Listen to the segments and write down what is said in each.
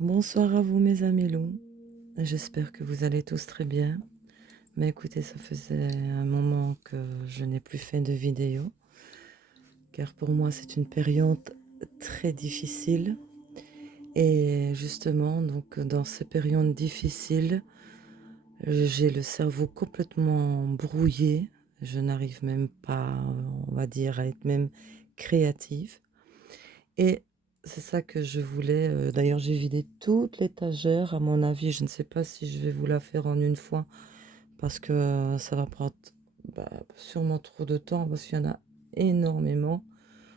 Bonsoir à vous mes amis loups, j'espère que vous allez tous très bien. Mais écoutez, ça faisait un moment que je n'ai plus fait de vidéo, car pour moi c'est une période très difficile. Et justement, donc dans ces périodes difficiles, j'ai le cerveau complètement brouillé. Je n'arrive même pas, on va dire, à être même créative. Et c'est ça que je voulais, d'ailleurs j'ai vidé toute l'étagère à mon avis, je ne sais pas si je vais vous la faire en une fois parce que, ça va prendre, sûrement trop de temps parce qu'il y en a énormément.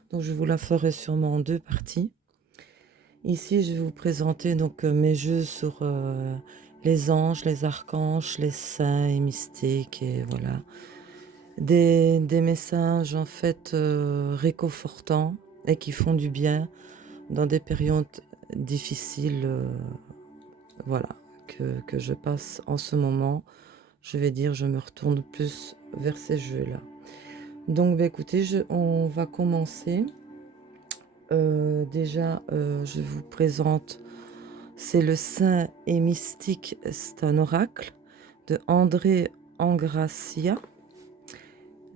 Donc je vous la ferai sûrement en 2 parties. Ici, je vais vous présenter donc, mes jeux sur, les anges, les archanges, les saints et mystiques et voilà. Des messages en fait, réconfortants et qui font du bien dans des périodes difficiles, voilà, que je passe en ce moment. Je vais dire, je me retourne plus vers ces jeux-là. Donc, écoutez, on va commencer. Déjà, je vous présente, c'est le Saint et Mystique, c'est un oracle de André Angracia,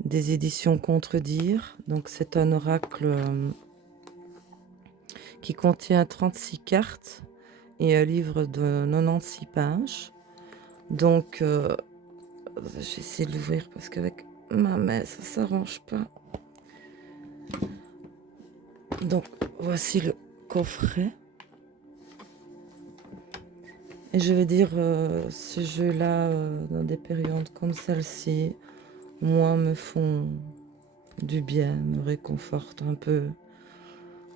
des éditions Contredire. Donc, c'est un oracle qui contient 36 cartes et un livre de 96 pages. Donc, j'ai essayé de l'ouvrir parce qu'avec ma main, ça s'arrange pas. Donc, voici le coffret. Et je vais dire, ces jeux-là, dans des périodes comme celle-ci, moi, me font du bien, me réconfortent un peu.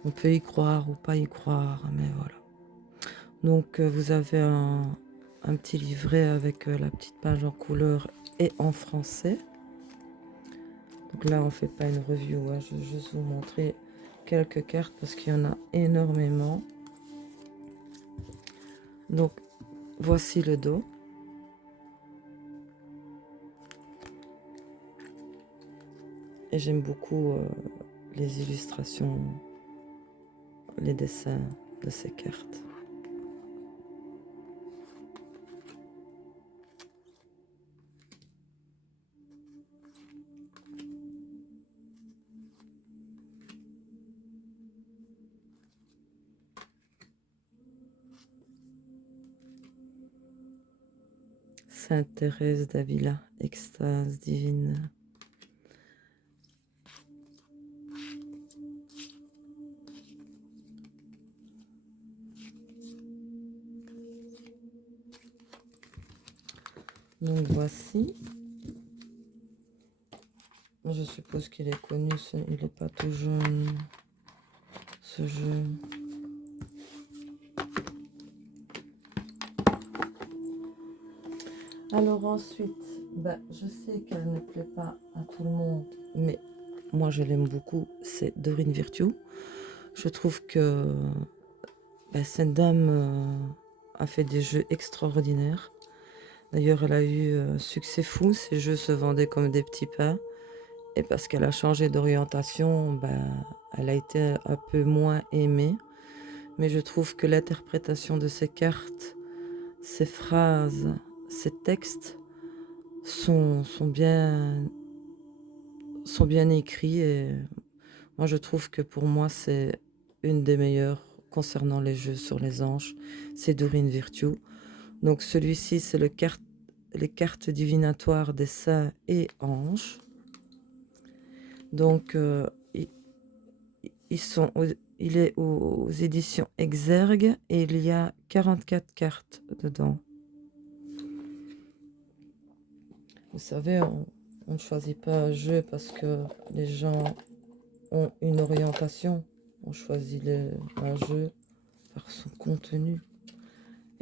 On peut y croire ou pas y croire, mais voilà. Donc, vous avez un petit livret avec la petite page en couleur et en français. Donc là, on fait pas une review, hein. Je vais juste vous montrer quelques cartes parce qu'il y en a énormément. Donc, voici le dos. Et j'aime beaucoup les illustrations, les dessins de ces cartes. Sainte Thérèse d'Avila, extase divine. Donc voici. Je suppose qu'il est connu, il n'est pas tout jeune, ce jeu. Alors ensuite, je sais qu'elle ne plaît pas à tout le monde, mais moi je l'aime beaucoup, c'est Dorine Virtue. Je trouve que cette dame a fait des jeux extraordinaires. D'ailleurs, elle a eu un succès fou, ses jeux se vendaient comme des petits pains. Et parce qu'elle a changé d'orientation, elle a été un peu moins aimée. Mais je trouve que l'interprétation de ces cartes, ces phrases, ces textes sont bien écrits. Et moi, je trouve que pour moi, c'est une des meilleures concernant les jeux sur les anges. C'est Dorine Virtue. Donc celui-ci, c'est les cartes divinatoires des saints et anges. Donc, il est aux éditions Exergue et il y a 44 cartes dedans. Vous savez, on ne choisit pas un jeu parce que les gens ont une orientation. On choisit un jeu par son contenu.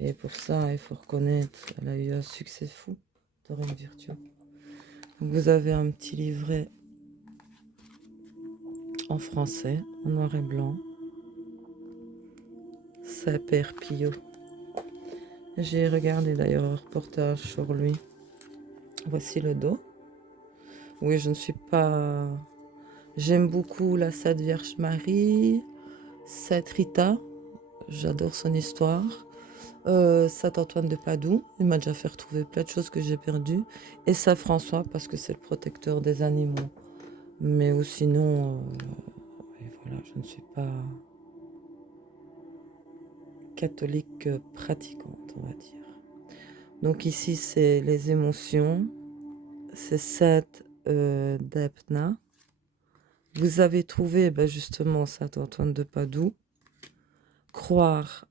Et pour ça, il faut reconnaître, elle a eu un succès fou, Dorine Virtue. Vous avez un petit livret en français, en noir et blanc. C'est Père Pio. J'ai regardé d'ailleurs un reportage sur lui. Voici le dos. Oui, je ne suis pas... J'aime beaucoup la Sainte Vierge Marie, Sainte Rita. j'adore son histoire. Saint Antoine de Padoue, il m'a déjà fait retrouver plein de choses que j'ai perdues. Et Saint François, parce que c'est le protecteur des animaux. Mais ou sinon, et voilà, je ne suis pas catholique pratiquante, on va dire. Donc ici, c'est les émotions. C'est Sainte d'Epna. Vous avez trouvé justement Saint Antoine de Padoue. Croire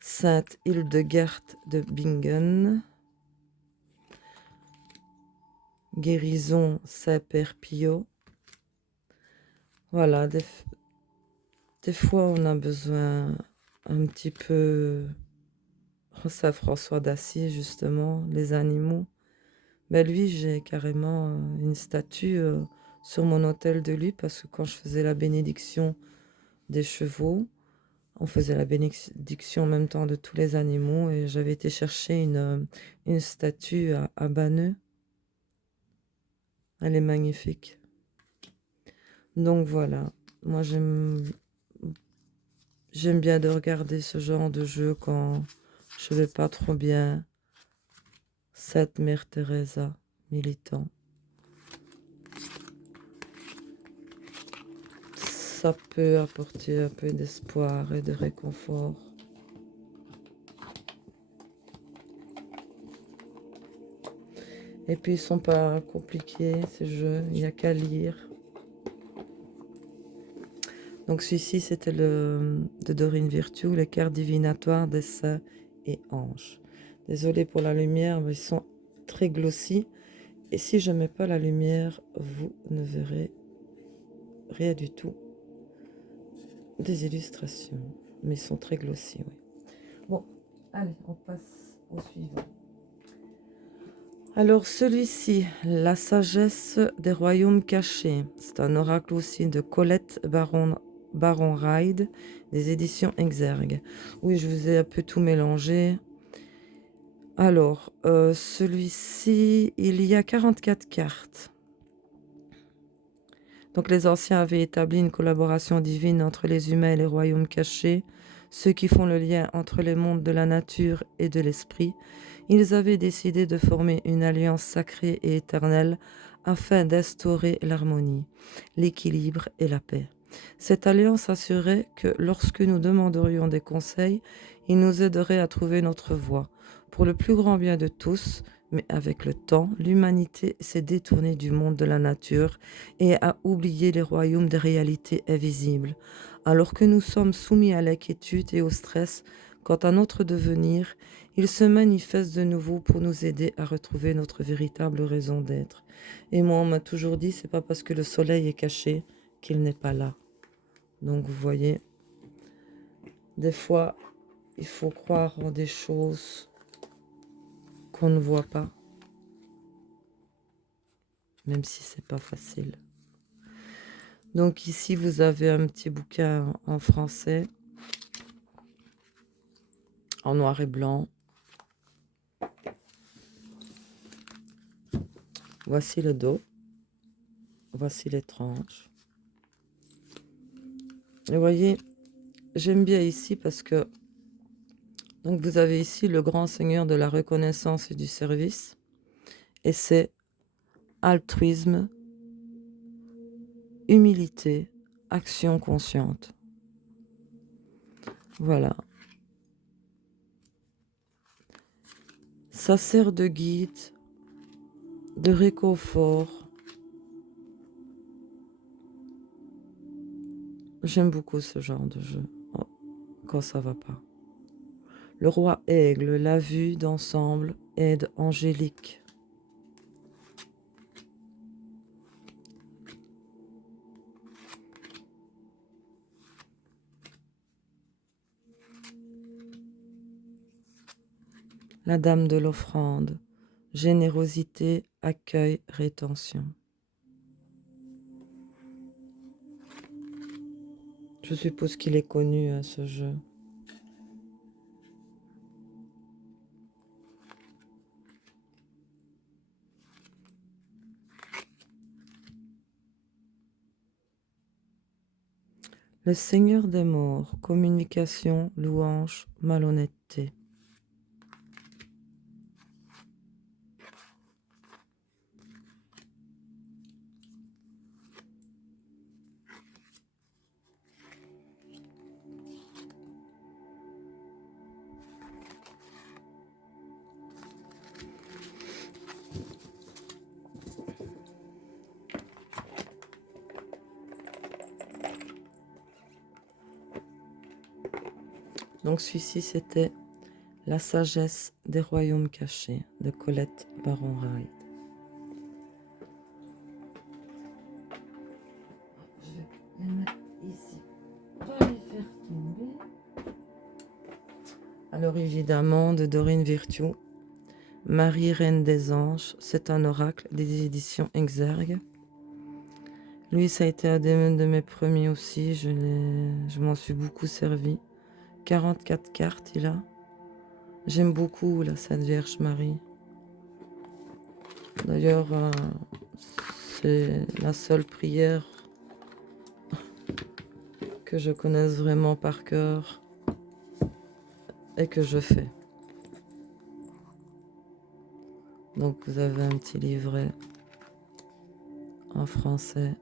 Sainte Hildegard de Bingen. Guérison Saint Père Pio. Voilà, des fois on a besoin un petit peu Saint François d'Assise, justement, les animaux. Ben lui, j'ai carrément une statue sur mon autel de lui parce que quand je faisais la bénédiction des chevaux, on faisait la bénédiction en même temps de tous les animaux et j'avais été chercher une statue à Banneux. Elle est magnifique. Donc voilà, moi j'aime bien de regarder ce genre de jeu quand je vais pas trop bien. Cette Mère Teresa, militant. Ça peut apporter un peu d'espoir et de réconfort. Et puis ils sont pas compliqués ces jeux, il n'y a qu'à lire. Donc celui-ci c'était le de Dorine Virtue, les cartes divinatoires des saints et anges. Désolée pour la lumière, mais ils sont très glossy. Et si je mets pas la lumière, vous ne verrez rien du tout. Des illustrations, mais ils sont très glossy, oui. Bon, allez, on passe au suivant. Alors celui-ci, La sagesse des royaumes cachés. C'est un oracle aussi de Colette Baron Ride, des éditions Exergue. Oui, je vous ai un peu tout mélangé. Alors, celui-ci, il y a 44 cartes. Donc les anciens avaient établi une collaboration divine entre les humains et les royaumes cachés, ceux qui font le lien entre les mondes de la nature et de l'esprit. Ils avaient décidé de former une alliance sacrée et éternelle afin d'instaurer l'harmonie, l'équilibre et la paix. Cette alliance assurait que lorsque nous demanderions des conseils, ils nous aideraient à trouver notre voie. Pour le plus grand bien de tous, mais avec le temps, l'humanité s'est détournée du monde de la nature et a oublié les royaumes des réalités invisibles. Alors que nous sommes soumis à l'inquiétude et au stress quant à notre devenir, il se manifeste de nouveau pour nous aider à retrouver notre véritable raison d'être. Et moi, on m'a toujours dit, c'est pas parce que le soleil est caché qu'il n'est pas là. Donc vous voyez, des fois, il faut croire en des choses qu'on ne voit pas, même si c'est pas facile. Donc ici, vous avez un petit bouquin en français, en noir et blanc. Voici le dos. Voici les tranches. Et vous voyez, j'aime bien ici parce que donc vous avez ici le grand seigneur de la reconnaissance et du service. Et c'est altruisme, humilité, action consciente. Voilà. Ça sert de guide, de réconfort. J'aime beaucoup ce genre de jeu, quand ça va pas. Le roi aigle, la vue d'ensemble, aide angélique. La dame de l'offrande, générosité, accueil, rétention. Je suppose qu'il est connu, ce jeu. Le Seigneur des morts, communication, louange, malhonnêteté. Donc celui-ci, c'était La sagesse des royaumes cachés de Colette Baron-Wright. Je vais les mettre ici. Je vais les faire tomber. Alors évidemment, de Dorine Virtue, Marie, Reine des Anges, c'est un oracle des éditions Exergue. Lui, ça a été un de mes premiers aussi, je m'en suis beaucoup servi. 44 cartes, il a. J'aime beaucoup la Sainte Vierge Marie. D'ailleurs, c'est la seule prière que je connaisse vraiment par cœur et que je fais. Donc vous avez un petit livret en français.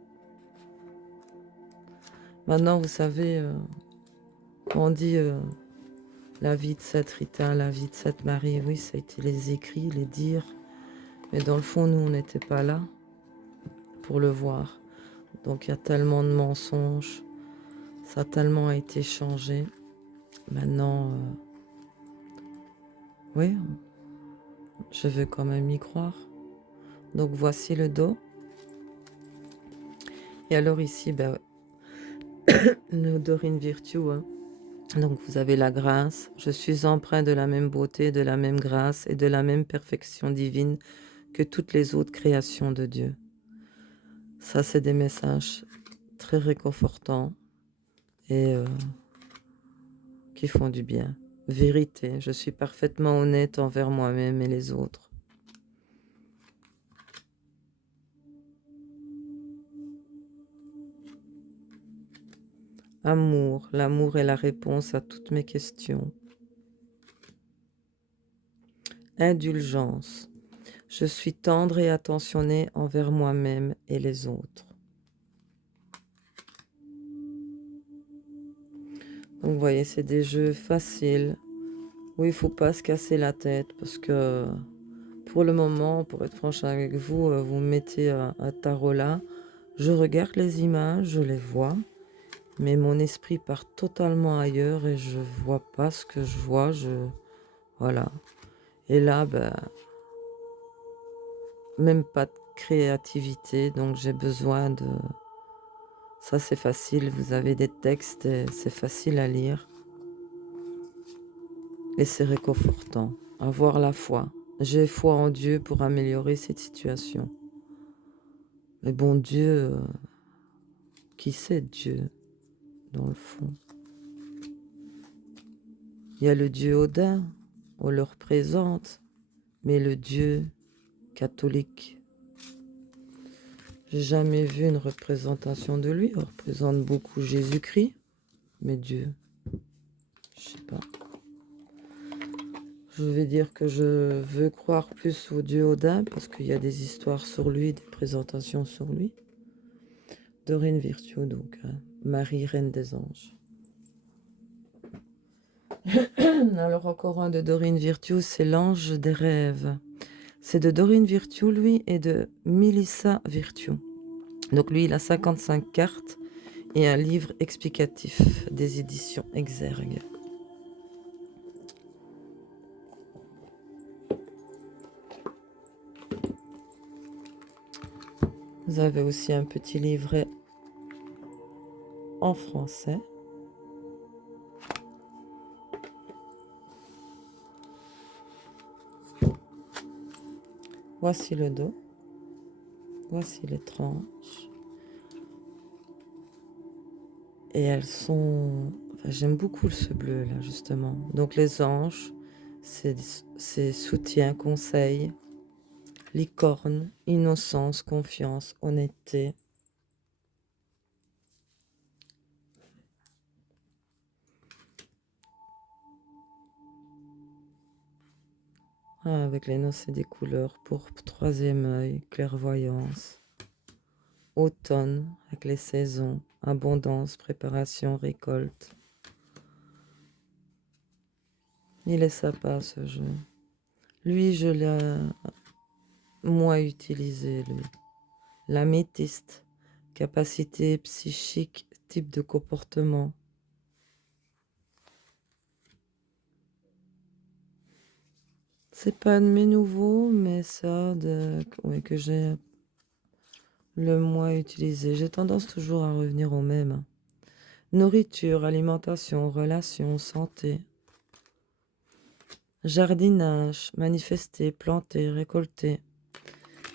Maintenant, vous savez, on dit la vie de cette Rita, la vie de cette Marie. Oui, ça a été les écrits, les dires. Mais dans le fond, nous, on n'était pas là pour le voir. Donc il y a tellement de mensonges. Ça a tellement été changé. Maintenant, oui, je veux quand même y croire. Donc voici le dos. Et alors ici, ben, le Dorine Virtue. Hein. Donc vous avez la grâce. Je suis empreint de la même beauté, de la même grâce et de la même perfection divine que toutes les autres créations de Dieu. Ça, c'est des messages très réconfortants et qui font du bien. Vérité, je suis parfaitement honnête envers moi-même et les autres. Amour, l'amour est la réponse à toutes mes questions. Indulgence, je suis tendre et attentionné envers moi-même et les autres. Donc vous voyez, c'est des jeux faciles où il ne faut pas se casser la tête parce que pour le moment, pour être franche avec vous, vous mettez un tarot là, je regarde les images, je les vois, mais mon esprit part totalement ailleurs et je vois pas ce que je vois, voilà. Et là, ben, même pas de créativité, donc j'ai besoin de... Ça c'est facile, vous avez des textes et c'est facile à lire. Et c'est réconfortant. Avoir la foi. J'ai foi en Dieu pour améliorer cette situation. Mais bon, Dieu, qui c'est Dieu, dans le fond? Il y a le Dieu Odin, on le représente, mais le Dieu catholique, j'ai jamais vu une représentation de lui. On représente beaucoup Jésus-Christ, mais Dieu, je sais pas. Je vais dire que je veux croire plus au Dieu Odin parce qu'il y a des histoires sur lui, des présentations sur lui. Dorine Virtue, donc, hein. Marie, Reine des Anges. Alors encore un de Dorine Virtue, c'est l'ange des rêves. C'est de Dorine Virtue, lui, et de Melissa Virtue. Donc lui, il a 55 cartes et un livre explicatif des éditions Exergue. Vous avez aussi un petit livret en français. Voici le dos. Voici les tranches. Et elles sont... Enfin, j'aime beaucoup ce bleu là, justement. Donc les anges, c'est soutien, conseil. Licorne, innocence, confiance, honnêteté. Ah, avec les noces et des couleurs, pourpre, troisième œil, clairvoyance, automne, avec les saisons, abondance, préparation, récolte. Il est sympa ce jeu. Lui, je l'ai moins utilisé, lui. L'améthyste, capacité psychique, type de comportement. C'est pas de mes nouveaux, mais ça, ouais, que j'ai le moins utilisé. J'ai tendance toujours à revenir au même. Nourriture, alimentation, relations, santé. Jardinage, manifester, planter, récolter.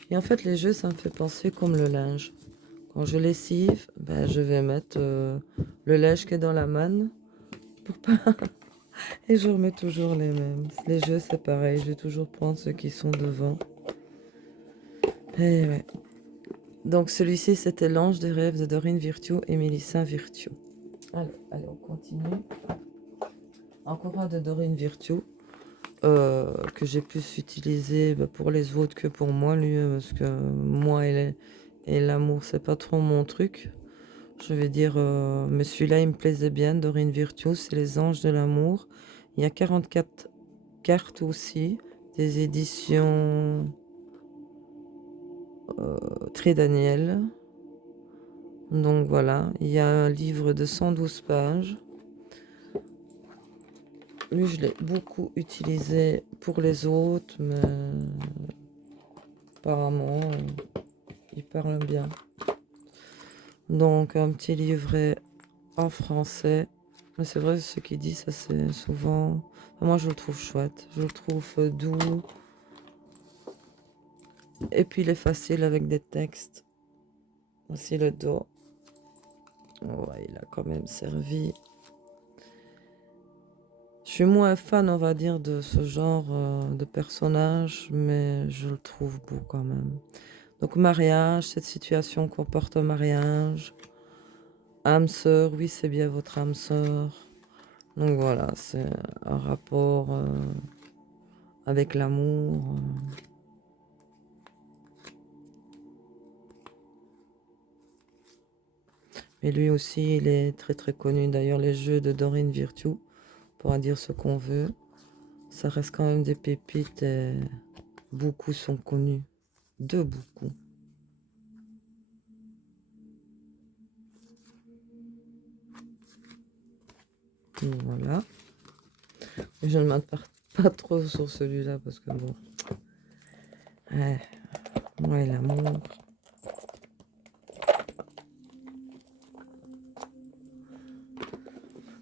Et en fait, les jeux, ça me fait penser comme le linge. Quand je lessive, ben, je vais mettre le linge qui est dans la manne pour pas... Et je remets toujours les mêmes. Les jeux, c'est pareil. Je vais toujours prendre ceux qui sont devant. Et ouais. Donc celui-ci, c'était L'Ange des rêves de Dorine Virtue et Mélissa Virtue. Allez, on continue. Encore un de Dorine Virtue. Que j'ai plus utilisé pour les autres que pour moi, lui, parce que moi et l'amour, c'est pas trop mon truc. Je vais dire, mais celui-là, il me plaisait bien, Dorine Virtue, c'est Les Anges de l'amour. Il y a 44 cartes aussi, des éditions Très Daniel. Donc voilà, il y a un livre de 112 pages. Lui, je l'ai beaucoup utilisé pour les autres, mais apparemment, il parle bien. Donc, un petit livret en français. Mais c'est vrai, ce qu'il dit, ça c'est souvent... Moi, je le trouve chouette. Je le trouve doux. Et puis, il est facile avec des textes. Voici le dos. Ouais, il a quand même servi. Je suis moins fan, on va dire, de ce genre de personnage, mais je le trouve beau quand même. Donc, mariage, cette situation comporte un mariage. Âme sœur, oui, c'est bien votre âme sœur. Donc voilà, c'est un rapport avec l'amour. Mais lui aussi, il est très très connu. D'ailleurs, les jeux de Dorine Virtue, on pourra dire ce qu'on veut. Ça reste quand même des pépites et beaucoup sont connus. De beaucoup. Donc voilà. Je ne m'attarde pas trop sur celui-là parce que bon. Ouais, moi et l'amour.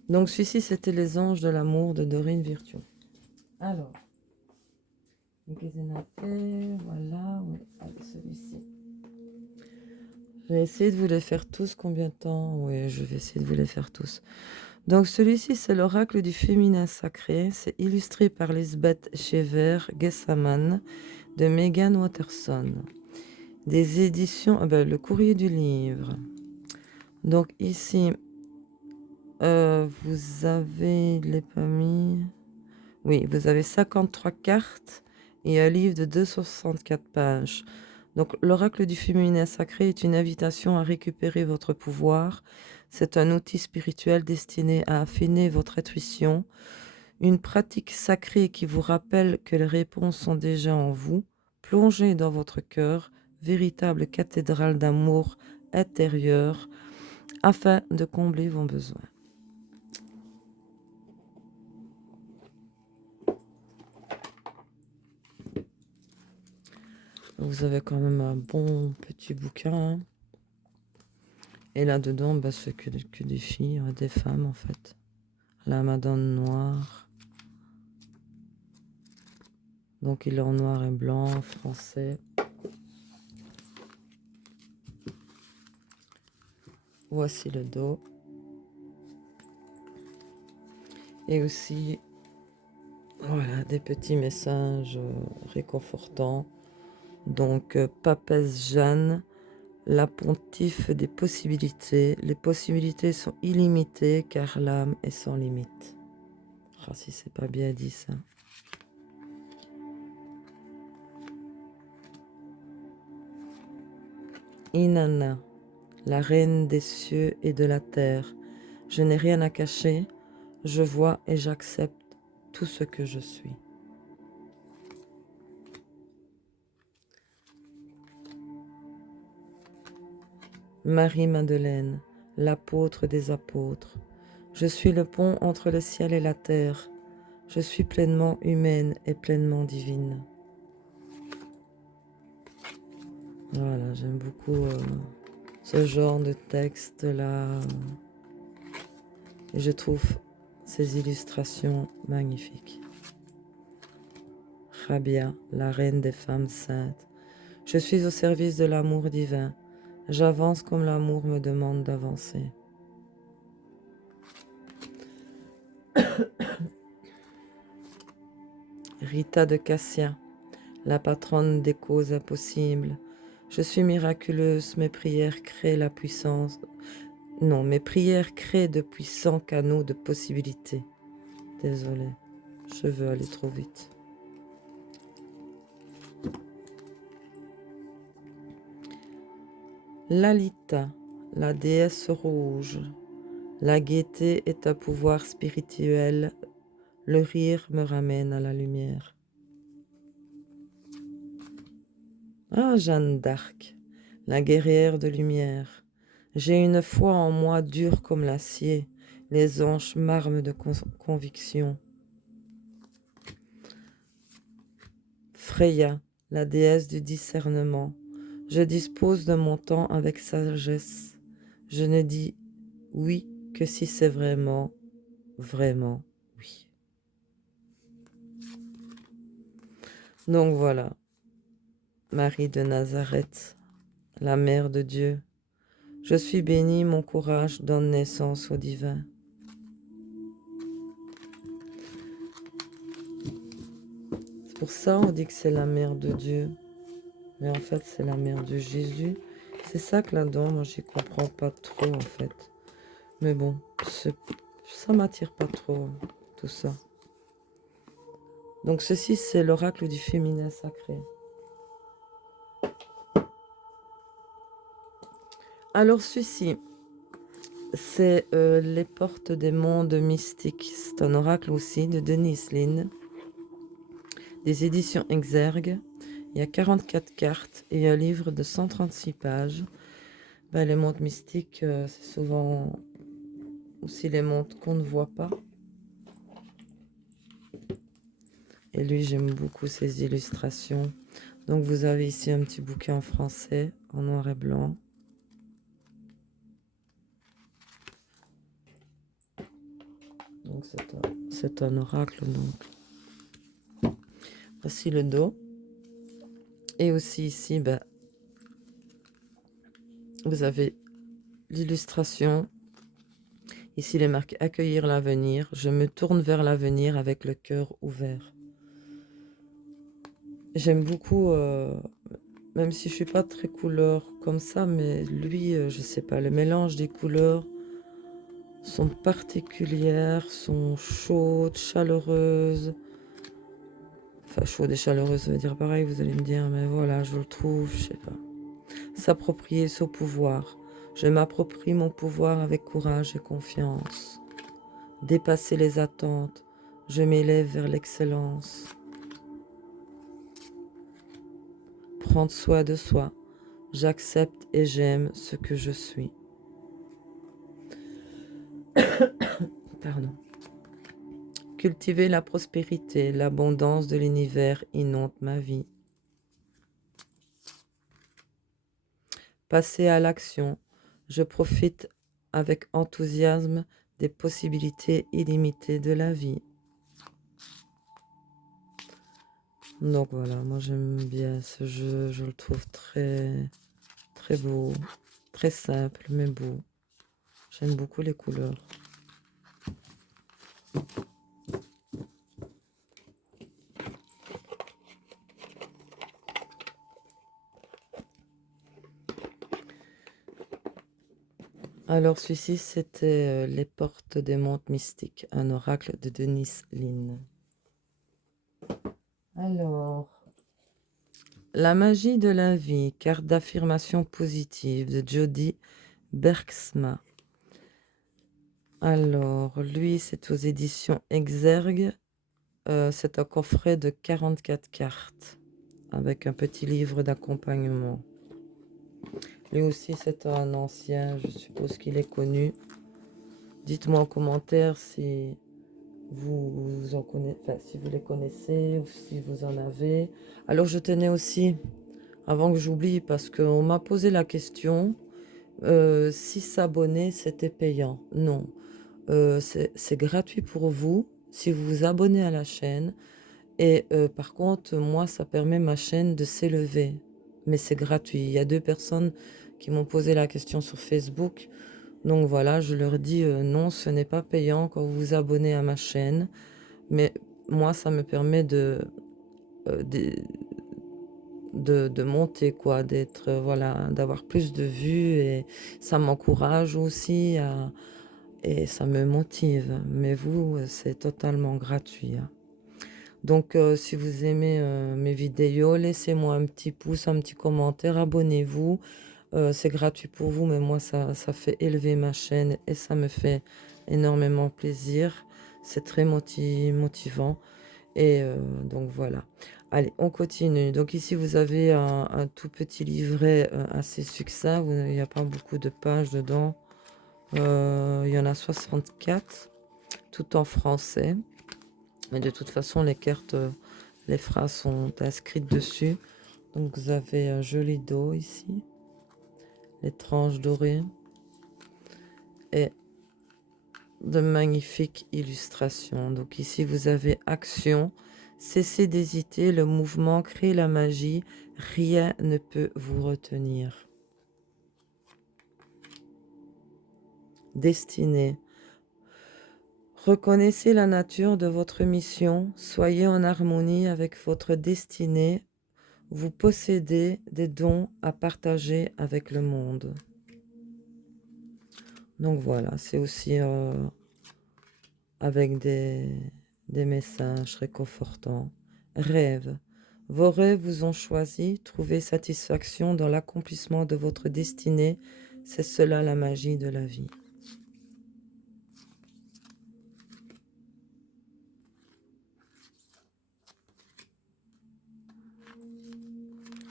Donc celui-ci, c'était Les Anges de l'amour de Dorine Virtue. Alors, qu'est-ce qu'on a fait? Voilà, oui, avec celui-ci. Je vais essayer de vous les faire tous. Combien de temps? Oui, je vais essayer de vous les faire tous. Donc celui-ci, c'est l'oracle du féminin sacré. C'est illustré par Lisbeth Chever-Gessaman de Megan Watterson. Des éditions, le courrier du livre. Donc ici, vous avez, je l'ai pas mis. Oui, vous avez 53 cartes et un livre de 264 pages. Donc l'oracle du féminin sacré est une invitation à récupérer votre pouvoir. C'est un outil spirituel destiné à affiner votre intuition, une pratique sacrée qui vous rappelle que les réponses sont déjà en vous. Plongez dans votre cœur, véritable cathédrale d'amour intérieur, afin de combler vos besoins. Vous avez quand même un bon petit bouquin. Hein. Et là-dedans, c'est que des filles, des femmes en fait. La Madone noire. Donc il est en noir et blanc, français. Voici le dos. Et aussi, voilà, des petits messages réconfortants. Donc, Papesse Jeanne, la pontife des possibilités. Les possibilités sont illimitées car l'âme est sans limite. Ah, si c'est pas bien dit ça. Inanna, la reine des cieux et de la terre. Je n'ai rien à cacher, je vois et j'accepte tout ce que je suis. Marie-Madeleine, l'apôtre des apôtres. Je suis le pont entre le ciel et la terre. Je suis pleinement humaine et pleinement divine. Voilà, j'aime beaucoup ce genre de texte-là. Et je trouve ces illustrations magnifiques. Rabia, la reine des femmes saintes. Je suis au service de l'amour divin. J'avance comme l'amour me demande d'avancer. Rita de Cassia, la patronne des causes impossibles. Je suis miraculeuse, mes prières créent la puissance. Non, mes prières créent de puissants canaux de possibilités. Désolée, je veux aller trop vite. Lalita, la déesse rouge. La gaieté est un pouvoir spirituel. Le rire me ramène à la lumière. Ah, Jeanne d'Arc, la guerrière de lumière. J'ai une foi en moi dure comme l'acier. Les anges m'arment de conviction. Freya, la déesse du discernement. Je dispose de mon temps avec sagesse. Je ne dis oui que si c'est vraiment, vraiment oui. Donc voilà, Marie de Nazareth, la mère de Dieu. Je suis bénie, mon courage donne naissance au divin. C'est pour ça on dit que c'est la mère de Dieu. Mais en fait, c'est la mère de Jésus. C'est ça que là-dedans, moi, j'y comprends pas trop, en fait. Mais bon, ça m'attire pas trop, tout ça. Donc ceci, c'est l'oracle du féminin sacré. Alors ceci, c'est les portes des mondes mystiques. C'est un oracle aussi de Denise Lynn, des éditions Exergue. Il y a 44 cartes et un livre de 136 pages. Ben, les mondes mystiques, c'est souvent aussi les mondes qu'on ne voit pas. Et lui, j'aime beaucoup ses illustrations. Donc vous avez ici un petit bouquin en français, en noir et blanc. Donc c'est un oracle. Donc voici le dos. Et aussi ici, ben, vous avez l'illustration. Ici, il est marqué accueillir l'avenir. Je me tourne vers l'avenir avec le cœur ouvert. J'aime beaucoup, même si je suis pas très couleur comme ça, mais lui, je sais pas, le mélange des couleurs sont particulières, sont chaudes, chaleureuses. Enfin, chaude et chaleureuse, ça veut dire pareil, vous allez me dire, mais voilà, je le trouve, je sais pas. S'approprier son pouvoir. Je m'approprie mon pouvoir avec courage et confiance. Dépasser les attentes. Je m'élève vers l'excellence. Prendre soin de soi. J'accepte et j'aime ce que je suis. Pardon. Cultiver la prospérité, l'abondance de l'univers inonde ma vie. Passer à l'action. Je profite avec enthousiasme des possibilités illimitées de la vie. Donc voilà, moi j'aime bien ce jeu, je le trouve très très beau, très simple mais beau. J'aime beaucoup les couleurs. Alors celui-ci c'était Les portes des mondes mystiques, un oracle de Denise Lynn. Alors, La magie de la vie, carte d'affirmation positive de Jody Bergsma. Alors, lui, c'est aux éditions Exergue. C'est un coffret de 44 cartes avec un petit livre d'accompagnement. Lui aussi, c'est un ancien, je suppose qu'il est connu. Dites-moi en commentaire si vous en connaissez, enfin, si vous les connaissez ou si vous en avez. Alors, je tenais aussi, avant que j'oublie, parce qu'on m'a posé la question, si s'abonner, c'était payant. Non, c'est gratuit pour vous si vous vous abonnez à la chaîne. Et par contre, moi, ça permet ma chaîne de s'élever. Mais c'est gratuit. Il y a 2 personnes qui m'ont posé la question sur Facebook. Donc voilà, je leur dis non, ce n'est pas payant quand vous vous abonnez à ma chaîne. Mais moi, ça me permet euh, de, de monter, quoi, d'être, voilà, d'avoir plus de vues. Et ça m'encourage aussi et ça me motive. Mais vous, c'est totalement gratuit, hein. Donc, si vous aimez mes vidéos, laissez-moi un petit pouce, un petit commentaire, abonnez-vous. C'est gratuit pour vous, mais moi, ça fait élever ma chaîne et ça me fait énormément plaisir. C'est très motivant. Et donc, voilà. Allez, on continue. Donc, ici, vous avez un tout petit livret assez succinct. Il n'y a pas beaucoup de pages dedans. Il y en a 64, tout en français. Mais de toute façon, les cartes, les phrases sont inscrites dessus. Donc vous avez un joli dos ici, les tranches dorées et de magnifiques illustrations. Donc ici vous avez action, cessez d'hésiter, le mouvement crée la magie, rien ne peut vous retenir. Destinée. Reconnaissez la nature de votre mission, soyez en harmonie avec votre destinée. Vous possédez des dons à partager avec le monde. Donc voilà, c'est aussi avec des messages réconfortants. Rêve. Vos rêves vous ont choisi, trouvez satisfaction dans l'accomplissement de votre destinée. C'est cela la magie de la vie.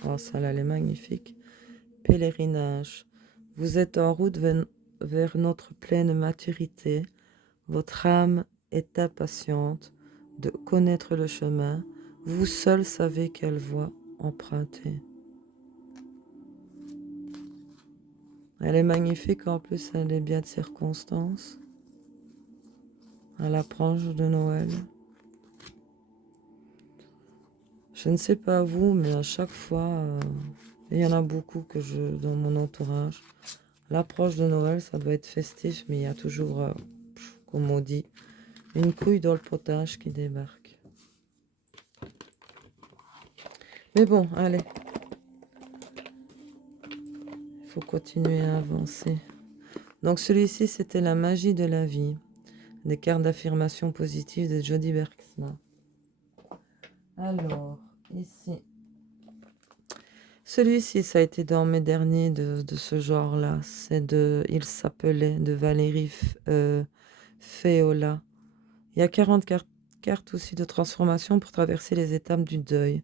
Oh, ça là, elle est magnifique. Pèlerinage. Vous êtes en route vers notre pleine maturité. Votre âme est impatiente de connaître le chemin. Vous seul savez quelle voie emprunter. Elle est magnifique, en plus elle est bien de circonstance. À l'approche de Noël. Je ne sais pas vous, mais à chaque fois, il y en a beaucoup que dans mon entourage. L'approche de Noël, ça doit être festif, mais il y a toujours, comme on dit, une couille dans le potage qui débarque. Mais bon, allez. Il faut continuer à avancer. Donc celui-ci, c'était la magie de la vie. Des cartes d'affirmation positive de Jody Bergsma. Alors, ici. Celui-ci, ça a été dans mes derniers de ce genre-là. Il s'appelait de Valérie Féola. Il y a 44 cartes aussi de transformation pour traverser les étapes du deuil.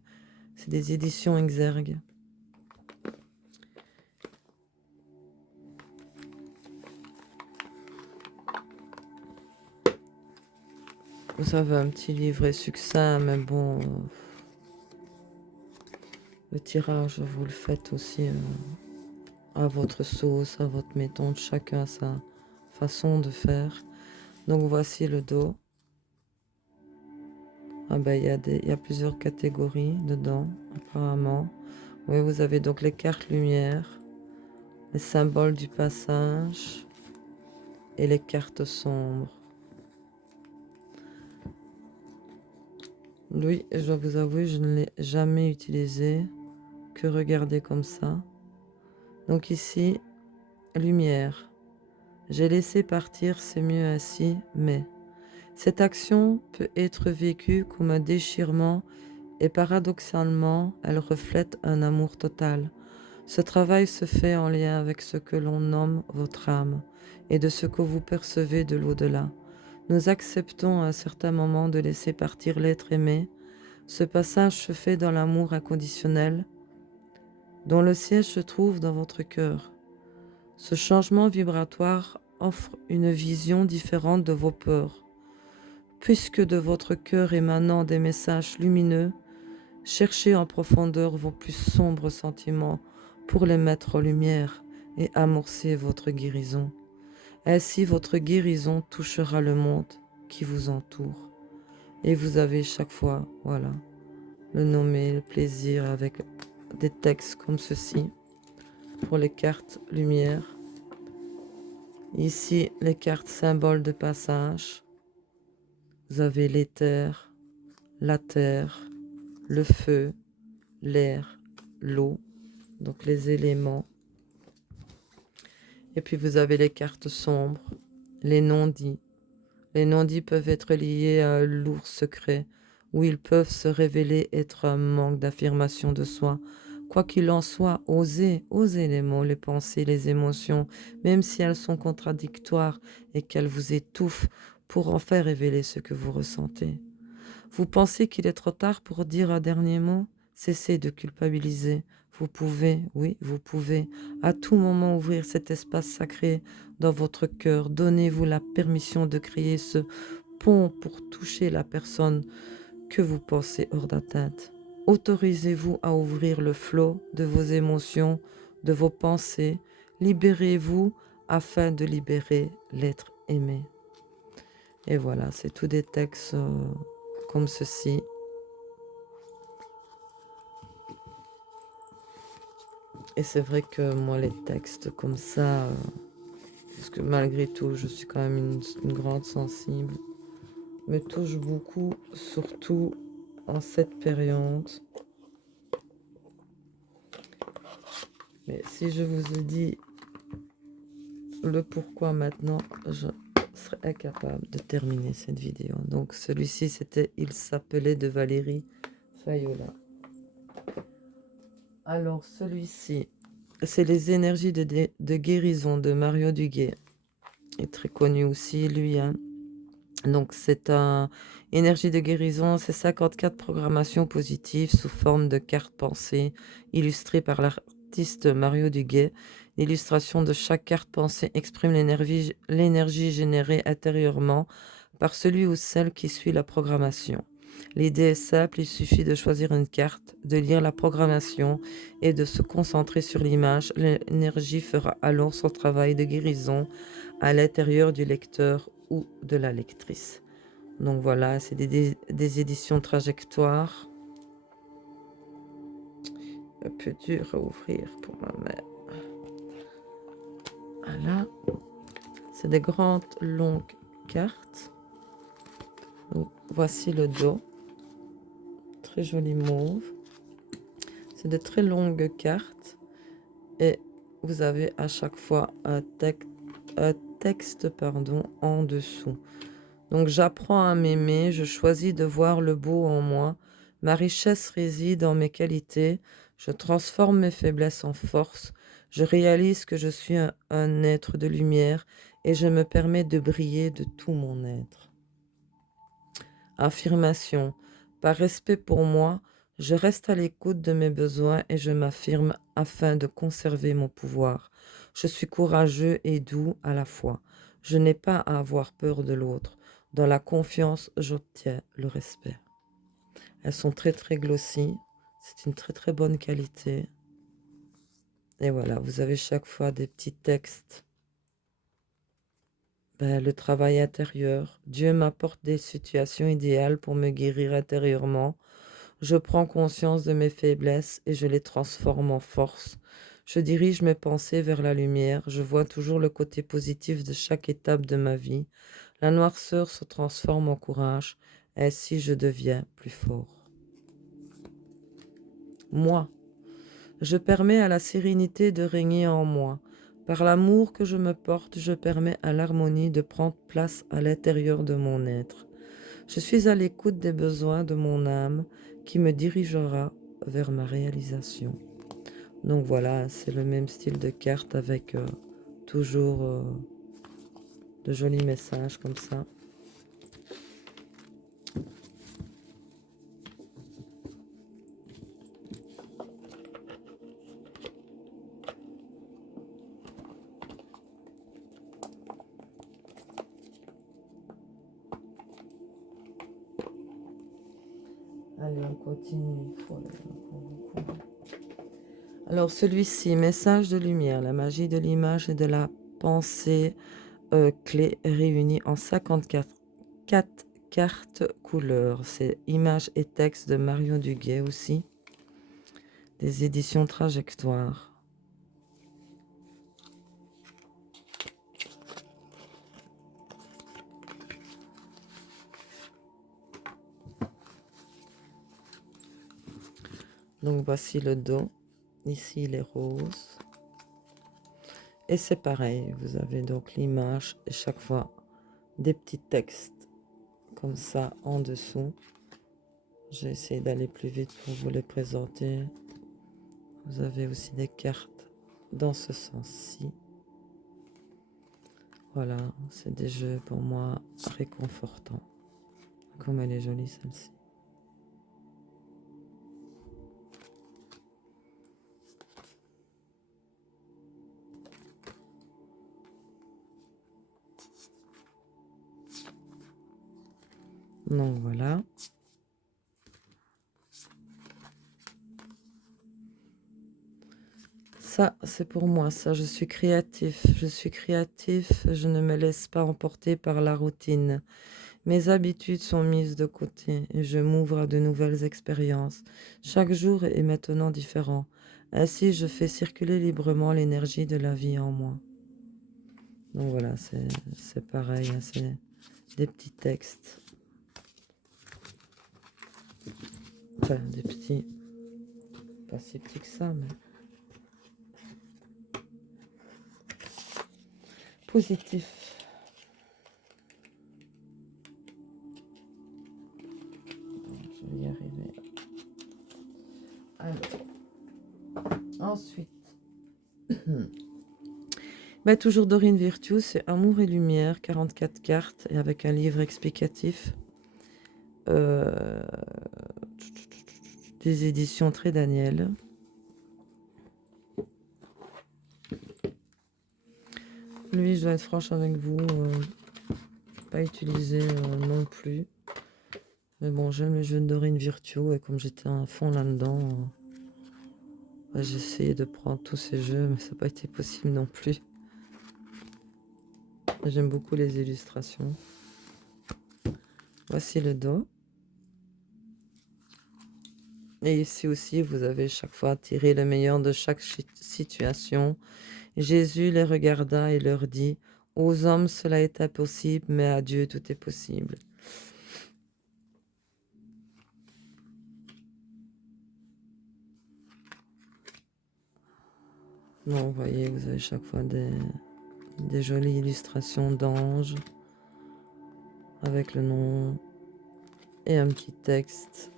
C'est des éditions Exergue. Vous avez un petit livret succinct, mais bon, le tirage, vous le faites aussi à votre sauce, à votre méthode, chacun sa façon de faire. Donc voici le dos. Ah ben il y a plusieurs catégories dedans, apparemment. Oui, vous avez donc les cartes lumière, les symboles du passage et les cartes sombres. Lui, je dois vous avouer, je ne l'ai jamais utilisé, que regarder comme ça. Donc ici, lumière. J'ai laissé partir, c'est mieux ainsi, mais cette action peut être vécue comme un déchirement et paradoxalement, elle reflète un amour total. Ce travail se fait en lien avec ce que l'on nomme votre âme et de ce que vous percevez de l'au-delà. Nous acceptons à un certain moment de laisser partir l'être aimé. Ce passage se fait dans l'amour inconditionnel, dont le siège se trouve dans votre cœur. Ce changement vibratoire offre une vision différente de vos peurs. Puisque de votre cœur émanant des messages lumineux, cherchez en profondeur vos plus sombres sentiments pour les mettre en lumière et amorcer votre guérison. Ainsi, votre guérison touchera le monde qui vous entoure. Et vous avez chaque fois, voilà, le nommer, le plaisir avec des textes comme ceci pour les cartes lumière. Ici, les cartes symboles de passage. Vous avez l'éther, la terre, le feu, l'air, l'eau, donc les éléments. Et puis vous avez les cartes sombres, les non-dits. Les non-dits peuvent être liés à un lourd secret, ou ils peuvent se révéler être un manque d'affirmation de soi. Quoi qu'il en soit, osez les mots, les pensées, les émotions, même si elles sont contradictoires et qu'elles vous étouffent, pour en faire révéler ce que vous ressentez. Vous pensez qu'il est trop tard pour dire un dernier mot? Cessez de culpabiliser. Vous pouvez, oui, vous pouvez, à tout moment ouvrir cet espace sacré dans votre cœur. Donnez-vous la permission de créer ce pont pour toucher la personne que vous pensez hors d'atteinte. Autorisez-vous à ouvrir le flot de vos émotions, de vos pensées. Libérez-vous afin de libérer l'être aimé. Et voilà, c'est tous des textes comme ceci. Et c'est vrai que moi, les textes comme ça, parce que malgré tout, je suis quand même une grande sensible, me touchent beaucoup, surtout en cette période. Mais si je vous ai dit le pourquoi maintenant, je serais incapable de terminer cette vidéo. Donc celui-ci, c'était « Il s'appelait » de Valérie Fayola. Alors celui-ci, c'est les énergies de guérison de Mario Duguay. Il est très connu aussi, lui. Hein. Donc c'est un énergie de guérison, c'est 54 programmations positives sous forme de cartes pensées illustrées par l'artiste Mario Duguay. L'illustration de chaque carte pensée exprime l'énergie générée intérieurement par celui ou celle qui suit la programmation. L'idée est simple, il suffit de choisir une carte, de lire la programmation et de se concentrer sur l'image. L'énergie fera alors son travail de guérison à l'intérieur du lecteur ou de la lectrice. Donc voilà, c'est des éditions Trajectoire. Un peu dur à ouvrir pour ma mère. Voilà. C'est des grandes, longues cartes. Donc, voici le dos. Très joli mauve. C'est de très longues cartes. Et vous avez à chaque fois un texte en dessous. Donc j'apprends à m'aimer, je choisis de voir le beau en moi. Ma richesse réside en mes qualités. Je transforme mes faiblesses en force. Je réalise que je suis un être de lumière et je me permets de briller de tout mon être. Affirmation. Par respect pour moi, je reste à l'écoute de mes besoins et je m'affirme afin de conserver mon pouvoir. Je suis courageux et doux à la fois. Je n'ai pas à avoir peur de l'autre. Dans la confiance, j'obtiens le respect. Elles sont très très glossy. C'est une très très bonne qualité. Et voilà, vous avez chaque fois des petits textes. Le travail intérieur. Dieu m'apporte des situations idéales pour me guérir intérieurement. Je prends conscience de mes faiblesses et je les transforme en force. Je dirige mes pensées vers la lumière. Je vois toujours le côté positif de chaque étape de ma vie. La noirceur se transforme en courage. Ainsi, je deviens plus fort. Moi, je permets à la sérénité de régner en moi. Par l'amour que je me porte, je permets à l'harmonie de prendre place à l'intérieur de mon être. Je suis à l'écoute des besoins de mon âme qui me dirigera vers ma réalisation. Donc voilà, c'est le même style de carte avec toujours de jolis messages comme ça. Allez, on continue. Alors celui-ci, message de lumière, la magie de l'image et de la pensée clé réunie en 54 cartes couleurs. C'est images et texte de Marion Duguay aussi, des éditions Trajectoire. Donc voici le dos. Ici, il est rose. Et c'est pareil, vous avez donc l'image et chaque fois des petits textes comme ça en dessous. J'ai essayé d'aller plus vite pour vous les présenter. Vous avez aussi des cartes dans ce sens-ci. Voilà, c'est des jeux pour moi réconfortants. Comme elle est jolie celle-ci. Donc voilà. Ça, c'est pour moi, ça, je suis créatif, je ne me laisse pas emporter par la routine. Mes habitudes sont mises de côté et je m'ouvre à de nouvelles expériences. Chaque jour est maintenant différent. Ainsi, je fais circuler librement l'énergie de la vie en moi. Donc voilà, c'est pareil, hein, c'est des petits textes. Enfin, des petits, pas si petits que ça, mais positifs. Je vais y arriver. Alors, ensuite, bah, toujours Dorine Virtue, c'est Amour et Lumière, 44 cartes et avec un livre explicatif. Des éditions Très Daniel. Lui, je dois être franche avec vous, pas utilisé non plus. Mais bon, j'aime les jeux de Dorine Virtue et comme j'étais à fond là-dedans, j'ai essayé de prendre tous ces jeux, mais ça n'a pas été possible non plus. J'aime beaucoup les illustrations. Voici le dos. Et ici aussi, vous avez chaque fois tiré le meilleur de chaque situation. Jésus les regarda et leur dit, « Aux hommes cela est impossible, mais à Dieu tout est possible. » Donc, vous voyez, vous avez chaque fois des jolies illustrations d'anges avec le nom et un petit texte.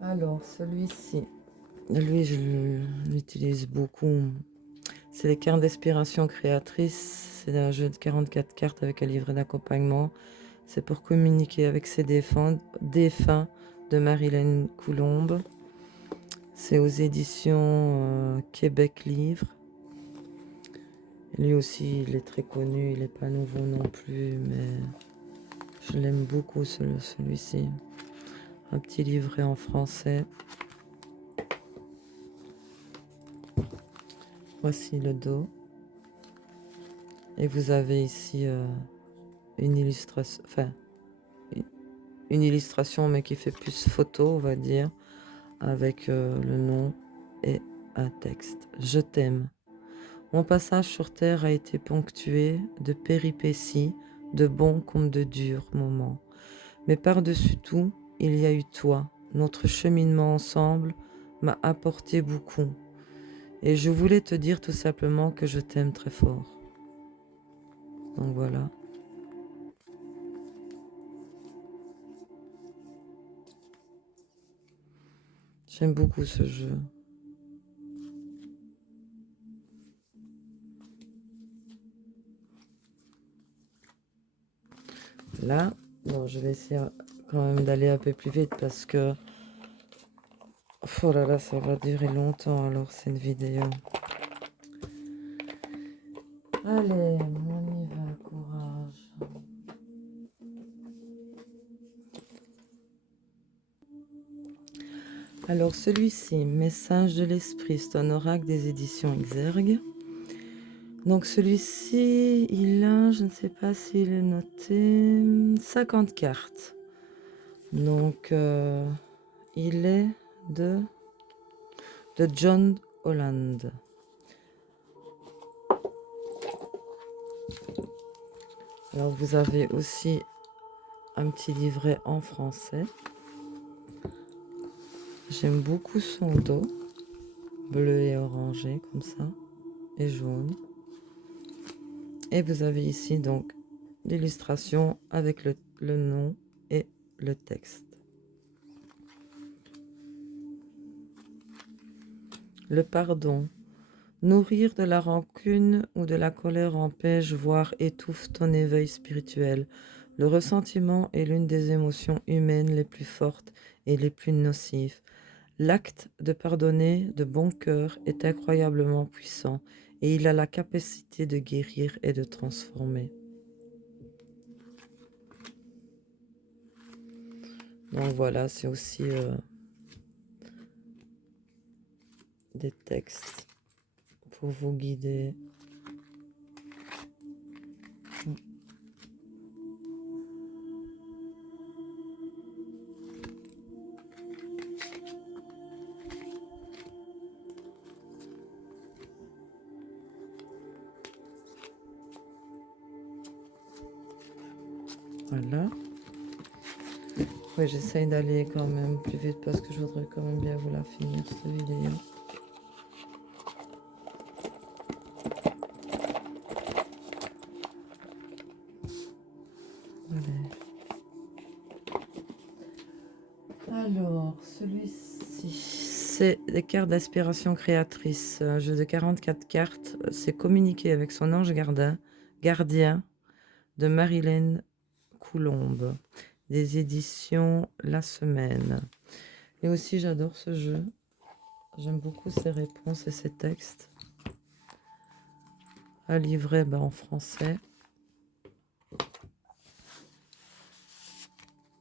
Alors, celui-ci, lui, je l'utilise beaucoup. C'est les cartes d'inspiration créatrice. C'est un jeu de 44 cartes avec un livret d'accompagnement. C'est pour communiquer avec ses défunts de Marilyn Coulombe. C'est aux éditions Québec Livre. Lui aussi, il est très connu. Il n'est pas nouveau non plus, mais je l'aime beaucoup celui-ci. Un petit livret en français. Voici le dos. Et vous avez ici une illustration, mais qui fait plus photo, on va dire, avec le nom un texte. Je t'aime. Mon passage sur Terre a été ponctué de péripéties, de bons comme de durs moments. Mais par-dessus tout, il y a eu toi. Notre cheminement ensemble m'a apporté beaucoup. Et je voulais te dire tout simplement que je t'aime très fort. Donc voilà. J'aime beaucoup ce jeu. Là, bon, je vais essayer quand même d'aller un peu plus vite parce que... Oh là là, ça va durer longtemps alors c'est une vidéo. Allez, on y va, courage. Alors celui-ci, Message de l'Esprit, c'est un oracle des éditions Exergue. Donc celui-ci, il a, je ne sais pas s'il est noté, 50 cartes. Donc il est de John Holland. Alors vous avez aussi un petit livret en français. J'aime beaucoup son dos, bleu et orangé comme ça, et jaune. Et vous avez ici donc l'illustration avec le nom et le texte. Le pardon. Nourrir de la rancune ou de la colère empêche, voire étouffe ton éveil spirituel. Le ressentiment est l'une des émotions humaines les plus fortes et les plus nocives. L'acte de pardonner de bon cœur est incroyablement puissant et il a la capacité de guérir et de transformer. Donc voilà, c'est aussi des textes pour vous guider. Voilà. Oui, j'essaye d'aller quand même plus vite parce que je voudrais quand même bien vous la finir cette vidéo. Alors, celui-ci, c'est des cartes d'aspiration créatrice. Un jeu de 44 cartes. C'est communiquer avec son ange gardien de Marilyn Coulombe. Des éditions La Semaine. Et aussi, j'adore ce jeu. J'aime beaucoup ses réponses et ses textes. Un livret en français.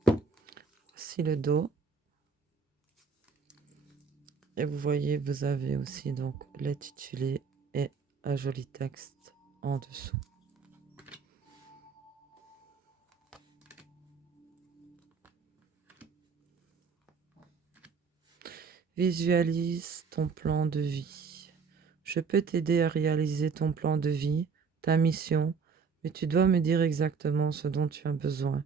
Voici le dos. Et vous voyez, vous avez aussi donc l'intitulé et un joli texte en dessous. Visualise ton plan de vie. Je peux t'aider à réaliser ton plan de vie, ta mission, mais tu dois me dire exactement ce dont tu as besoin.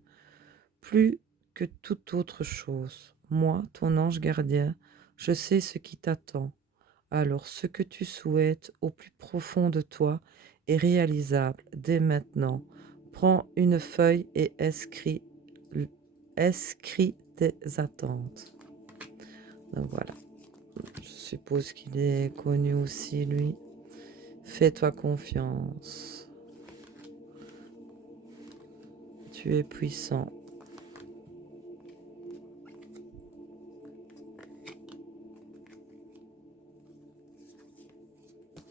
Plus que toute autre chose, moi, ton ange gardien, je sais ce qui t'attend. Alors ce que tu souhaites au plus profond de toi est réalisable dès maintenant. Prends une feuille et inscris tes attentes. Donc voilà. Je suppose qu'il est connu aussi, lui. Fais-toi confiance. Tu es puissant.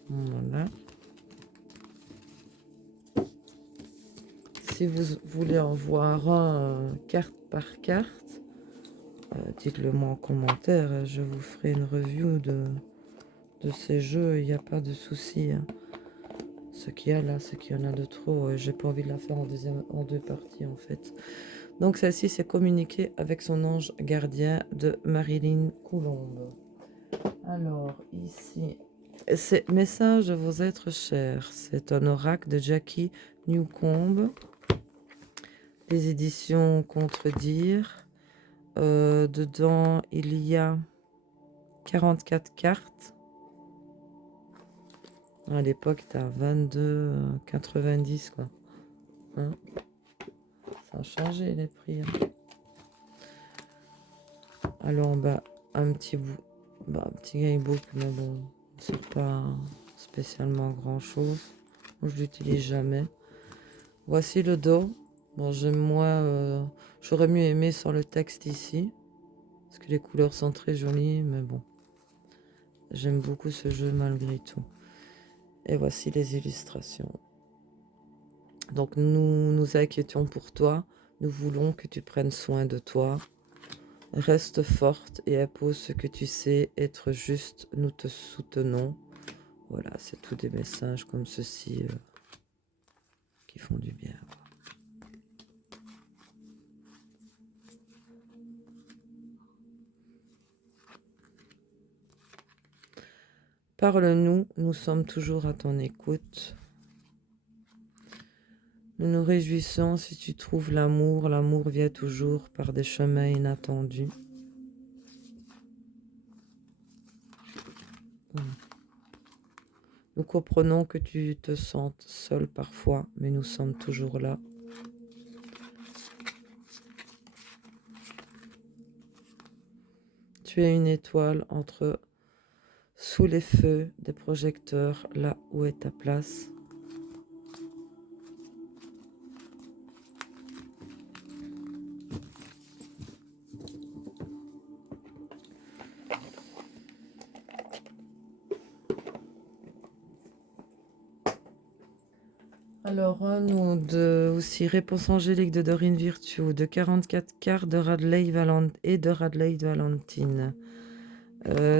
Voilà. Si vous voulez en voir un carte par carte, dites-le moi en commentaire. Je vous ferai une review de ces jeux. Il n'y a pas de souci. Hein. Ce qu'il y a là, c'est qu'il y en a de trop. J'ai pas envie de la faire en deux parties en fait. Donc celle-ci, c'est communiquer avec son ange gardien de Marilyn Coulombe. Alors, ici, c'est Message de vos êtres chers. C'est un oracle de Jackie Newcomb. Les éditions Contredire. Dedans, il y a 44 cartes. À l'époque, c'était à 22,90 quoi. Hein, ça a changé les prix. Hein. Alors, bah, un petit guidebook, mais bon, c'est pas spécialement grand chose. Moi, je l'utilise jamais. Voici le dos. Bon, j'aurais mieux aimé sans le texte ici, parce que les couleurs sont très jolies, mais bon, j'aime beaucoup ce jeu malgré tout. Et voici les illustrations. Donc nous nous inquiétons pour toi, nous voulons que tu prennes soin de toi. Reste forte et impose ce que tu sais être juste, nous te soutenons. Voilà, c'est tous des messages comme ceci qui font du bien. Parle-nous, nous sommes toujours à ton écoute. Nous nous réjouissons si tu trouves l'amour. L'amour vient toujours par des chemins inattendus. Nous comprenons que tu te sentes seul parfois, mais nous sommes toujours là. Tu es une étoile sous les feux des projecteurs, là où est ta place. Alors, aussi réponse angélique de Dorine Virtue, de 44 cartes de Radley Valentine.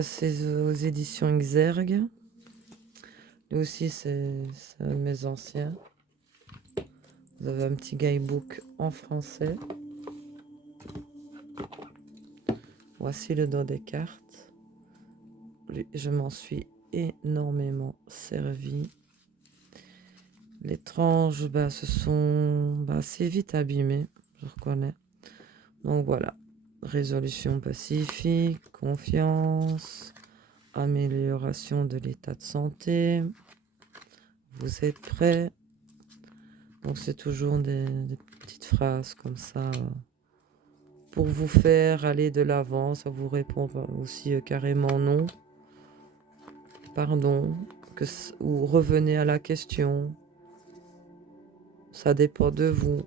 C'est aux éditions Exergue. Lui aussi, c'est un de mes anciens. Vous avez un petit guidebook en français. Voici le dos des cartes. Je m'en suis énormément servi. L'étrange, c'est vite abîmé, je reconnais. Donc voilà, résolution pacifique, confiance, amélioration de l'état de santé. Vous êtes prêts? Donc c'est toujours des petites phrases comme ça pour vous faire aller de l'avant. Ça vous répond aussi carrément non, pardon, ou revenez à la question. Ça dépend de vous.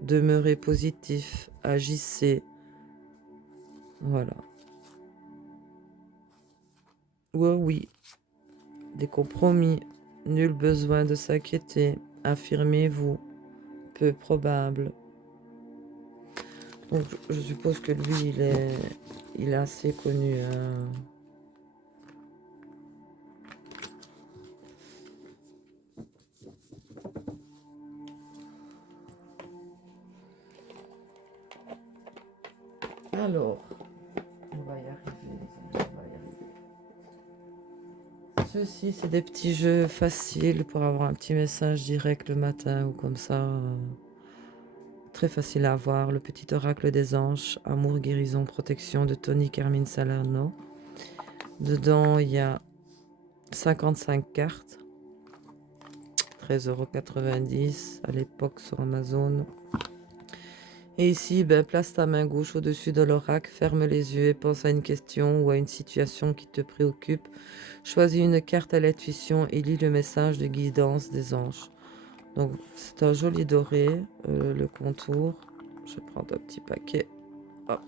Demeurez positif, agissez. Voilà. Oui, des compromis. Nul besoin de s'inquiéter. Affirmez-vous. Peu probable. Donc je suppose que lui, il est assez connu. Hein. Alors, on va y arriver, les amis, on va y arriver. Ceci, c'est des petits jeux faciles pour avoir un petit message direct le matin ou comme ça. Très facile à avoir. Le petit oracle des anges, amour, guérison, protection de Tony Carmine Salerno. Dedans, il y a 55 cartes. 13,90 € à l'époque sur Amazon. Et ici, place ta main gauche au-dessus de l'oracle, ferme les yeux et pense à une question ou à une situation qui te préoccupe. Choisis une carte à l'intuition et lis le message de guidance des anges. Donc, c'est un joli doré, le contour. Je vais prendre un petit paquet. Hop.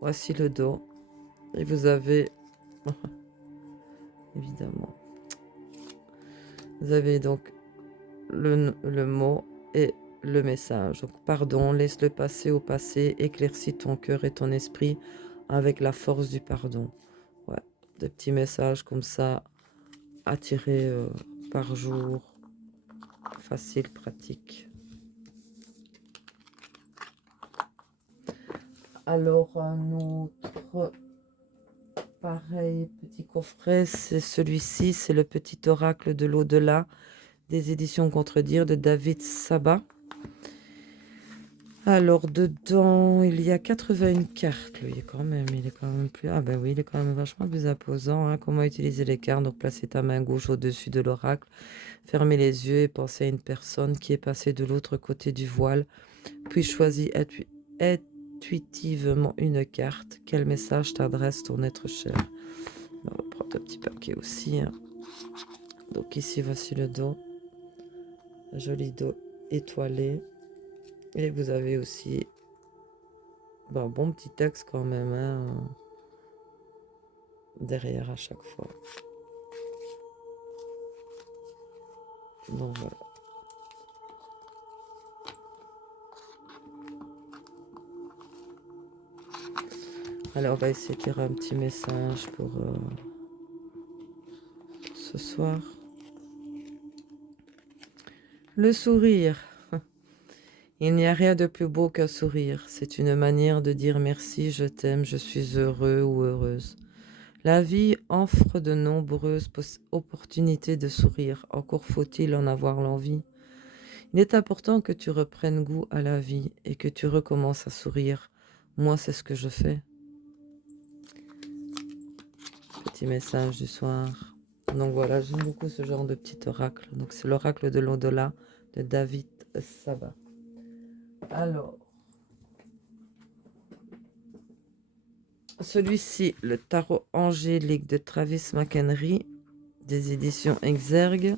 Voici le dos. Et vous avez... évidemment. Vous avez donc le mot et le message. Donc, pardon, laisse-le passer au passé, éclaircis ton cœur et ton esprit avec la force du pardon. Ouais, des petits messages comme ça, à tirer par jour, facile, pratique. Alors, un autre pareil, petit coffret, c'est celui-ci, c'est le petit oracle de l'au-delà des éditions Contredire de David Sabat. Alors, dedans, il y a 81 cartes. Lui, il est quand même plus... Ah ben oui, il est quand même vachement plus imposant. Hein. Comment utiliser les cartes? Donc, placer ta main gauche au-dessus de l'oracle, fermer les yeux et penser à une personne qui est passée de l'autre côté du voile, puis choisis intuitivement une carte. Quel message t'adresse ton être cher? On va prendre un petit paquet aussi. Hein. Donc ici, voici le dos. Un joli dos étoilé. Et vous avez aussi un bon petit texte quand même. Hein, derrière à chaque fois. Donc voilà. Alors on va essayer de lire un petit message pour ce soir. Le sourire. Il n'y a rien de plus beau qu'un sourire. C'est une manière de dire merci, je t'aime, je suis heureux ou heureuse. La vie offre de nombreuses opportunités de sourire. Encore faut-il en avoir l'envie. Il est important que tu reprennes goût à la vie et que tu recommences à sourire. Moi, c'est ce que je fais. Petit message du soir. Donc voilà, j'aime beaucoup ce genre de petit oracle. Donc c'est l'oracle de l'au-delà de David Sabat. Alors, celui-ci, le tarot angélique de Travis McHenry, des éditions Exergue.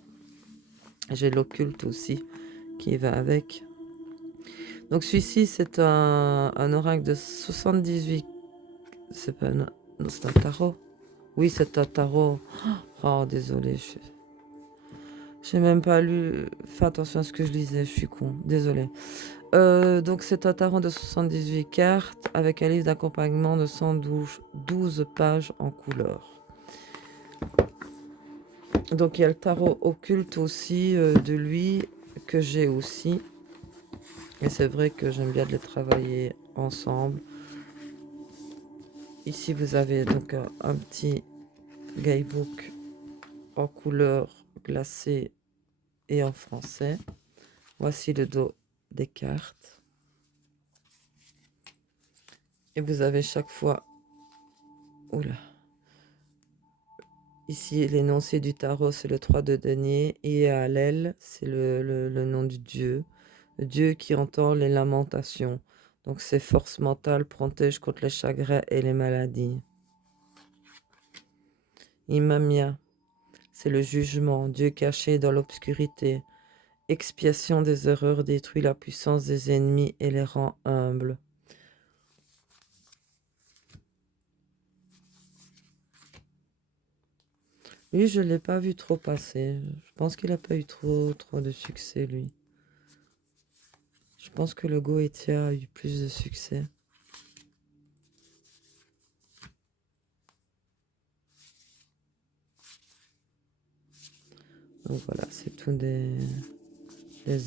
J'ai l'occulte aussi qui va avec. Donc celui-ci, c'est un oracle de 78. C'est pas un... Non, c'est un tarot. Oui, c'est un tarot. Oh, désolé. J'ai même pas lu. Fais attention à ce que je lisais, je suis con. Désolé. Donc c'est un tarot de 78 cartes avec un livre d'accompagnement de 112 pages en couleur. Donc il y a le tarot occulte aussi de lui que j'ai aussi. Et c'est vrai que j'aime bien de les travailler ensemble. Ici vous avez donc un petit guidebook en couleur glacée et en français. Voici le dos des cartes. Et vous avez chaque fois... Oula. Ici, l'énoncé du tarot, c'est le 3 de denier. Et à l'aile, c'est le nom du dieu. Le dieu qui entend les lamentations. Donc, c'est force mentale, protège contre les chagrins et les maladies. Imamia, c'est le jugement, Dieu caché dans l'obscurité. Expiation des erreurs détruit la puissance des ennemis et les rend humbles. Lui, je ne l'ai pas vu trop passer. Je pense qu'il n'a pas eu trop de succès, lui. Je pense que le Goetia a eu plus de succès. Donc voilà, c'est tout des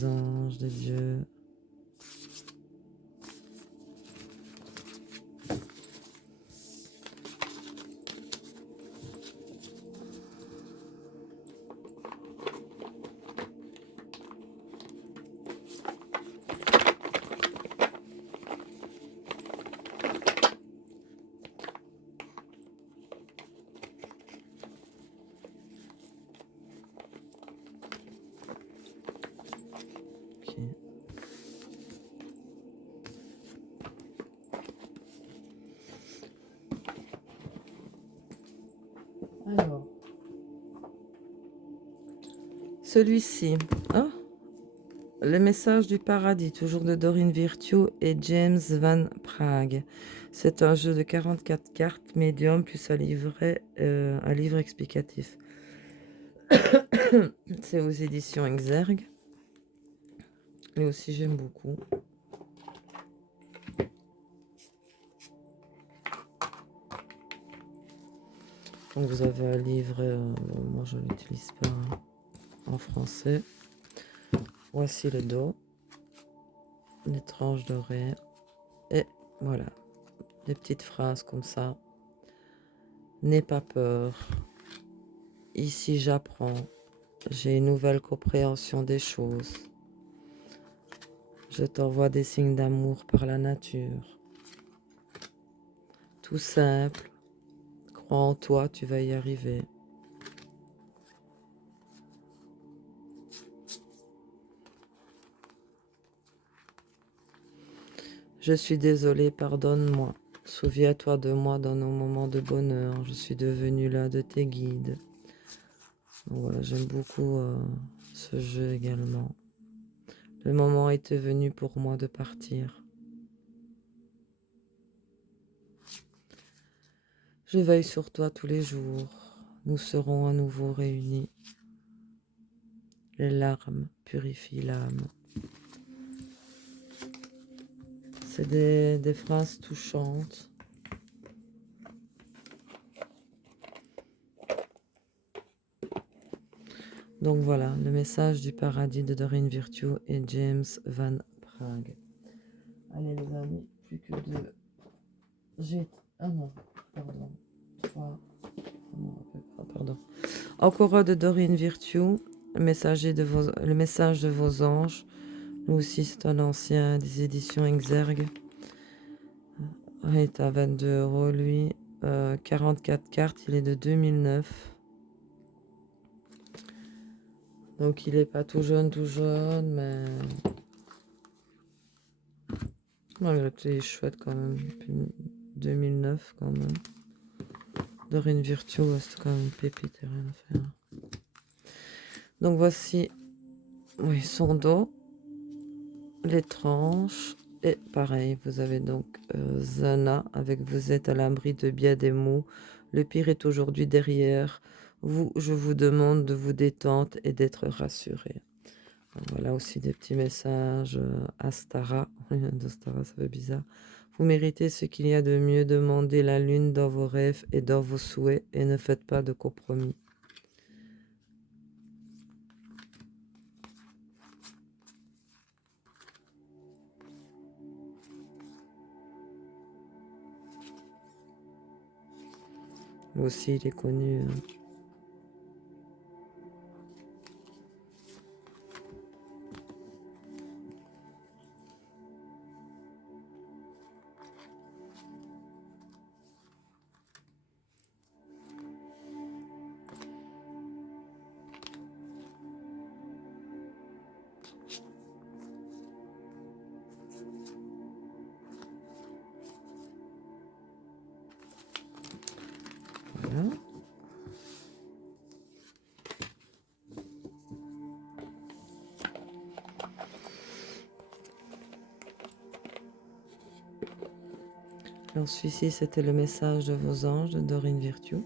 anges, des dieux. Alors, celui-ci, oh, le message du paradis, toujours de Doreen Virtue et James Van Prague. C'est un jeu de 44 cartes médium plus un livre explicatif. C'est aux éditions Exergue. Lui aussi, j'aime beaucoup. Donc vous avez un livre, moi je ne l'utilise pas en français. Voici le dos, une tranche dorée, et voilà, des petites phrases comme ça. N'aie pas peur. Ici, j'apprends. J'ai une nouvelle compréhension des choses. Je t'envoie des signes d'amour par la nature. Tout simple. Crois en toi, tu vas y arriver. Je suis désolée, pardonne-moi. Souviens-toi de moi dans nos moments de bonheur. Je suis devenue l'un de tes guides. Donc voilà, j'aime beaucoup ce jeu également. Le moment était venu pour moi de partir. Je veille sur toi tous les jours. Nous serons à nouveau réunis. Les larmes purifient l'âme. C'est des phrases touchantes. Donc voilà, le message du paradis de Doreen Virtue et James Van Praagh. Allez les amis, plus que deux. J'ai... Ah non, pardon. 3. Pardon. Encore un de Doreen Virtue, le message de vos anges. Nous aussi, c'est un ancien des éditions Exergue. Il est à 22 € lui. 44 cartes, il est de 2009. Donc il est pas tout jeune, mais malgré tout, il est chouette quand même. Depuis 2009 quand même. Doreen Virtue, c'est quand même une pépite, rien à faire. Donc voici son dos, les tranches. Et pareil, vous avez donc Zana avec vous êtes à l'abri de bien des maux. Le pire est aujourd'hui derrière vous. Je vous demande de vous détendre et d'être rassuré. Voilà aussi des petits messages à Stara. De Stara, ça fait bizarre. Vous méritez ce qu'il y a de mieux. Demandez la lune dans vos rêves et dans vos souhaits et ne faites pas de compromis. Lui aussi, il est connu. Voilà. Alors celui-ci, c'était le message de vos anges de Doreen Virtue.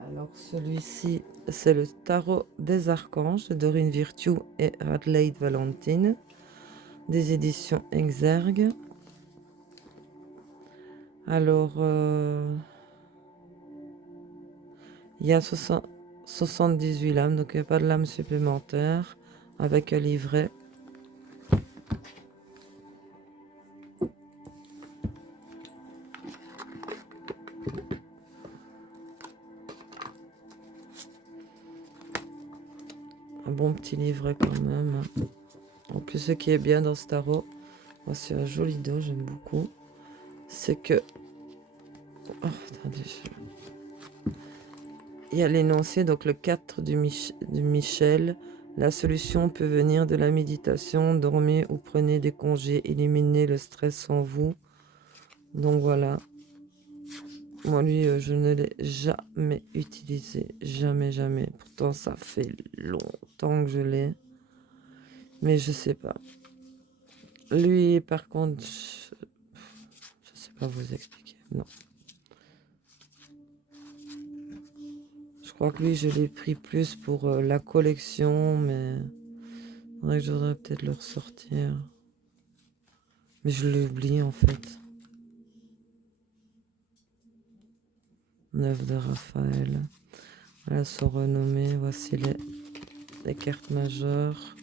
Alors celui-ci, c'est le tarot des archanges de Doreen Virtue et Adelaide Valentine, des éditions Exergue. Alors, il y a 78 lames, donc il n'y a pas de lame supplémentaire, avec un livret. Un bon petit livret quand même. En plus, ce qui est bien dans ce tarot, c'est un joli dos, j'aime beaucoup. C'est que... Oh, attendez, il y a l'énoncé, donc le 4 du Michel. La solution peut venir de la méditation. Dormez ou prenez des congés. Éliminez le stress en vous. Donc voilà. Moi, lui, je ne l'ai jamais utilisé. Jamais, jamais. Pourtant, ça fait longtemps que je l'ai. Mais je sais pas. Lui, par contre, je sais pas vous expliquer. Non. Je crois que lui, je l'ai pris plus pour la collection, mais faudrait que je voudrais peut-être le ressortir. Mais je l'oublie en fait. 9 de Raphaël. Voilà, sont renommées. Voici les cartes majeures.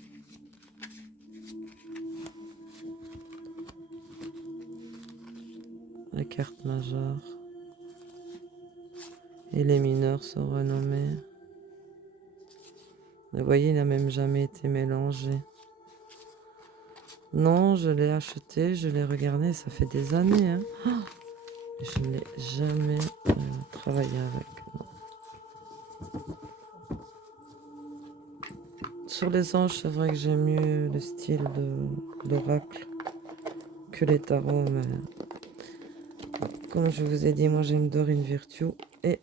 cartes majeures. Et les mineurs sont renommés. Vous voyez, il n'a même jamais été mélangé. Non, je l'ai acheté, je l'ai regardé, ça fait des années. Hein. Je ne l'ai jamais travaillé avec. Non. Sur les anges, c'est vrai que j'aime mieux le style d'oracle que les tarots, mais comme je vous ai dit, moi j'aime Dorine Virtue et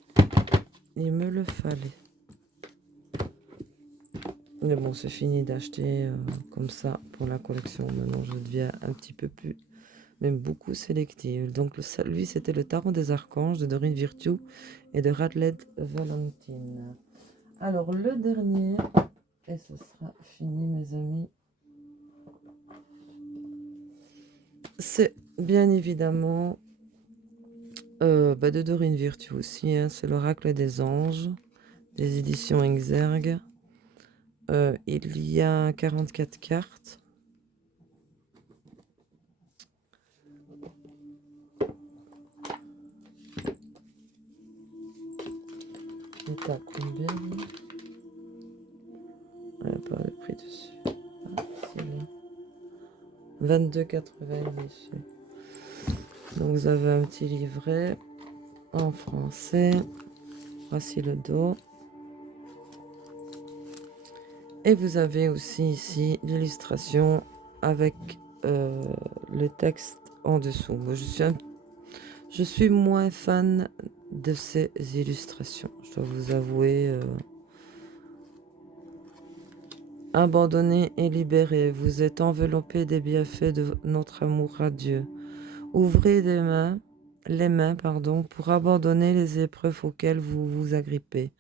il me le fallait. Mais bon, c'est fini d'acheter comme ça pour la collection. Maintenant, je deviens un petit peu plus, même beaucoup sélective. Donc, lui, c'était le Tarot des Archanges de Dorine Virtue et de Radled Valentine. Alors, le dernier, et ce sera fini, mes amis, c'est bien évidemment de Dorine Virtue aussi. Hein, c'est l'Oracle des Anges, des éditions Exergue. Il y a 44 cartes. Il est à combien? Il n'y a pas de prix dessus. Ah, c'est bon. 22,90. Donc vous avez un petit livret en français. Voici le dos. Et vous avez aussi ici l'illustration avec le texte en dessous. Moi, je suis moins fan de ces illustrations. Je dois vous avouer. Abandonné et libéré, vous êtes enveloppé des bienfaits de notre amour radieux. Ouvrez les mains, pour abandonner les épreuves auxquelles vous vous agrippez.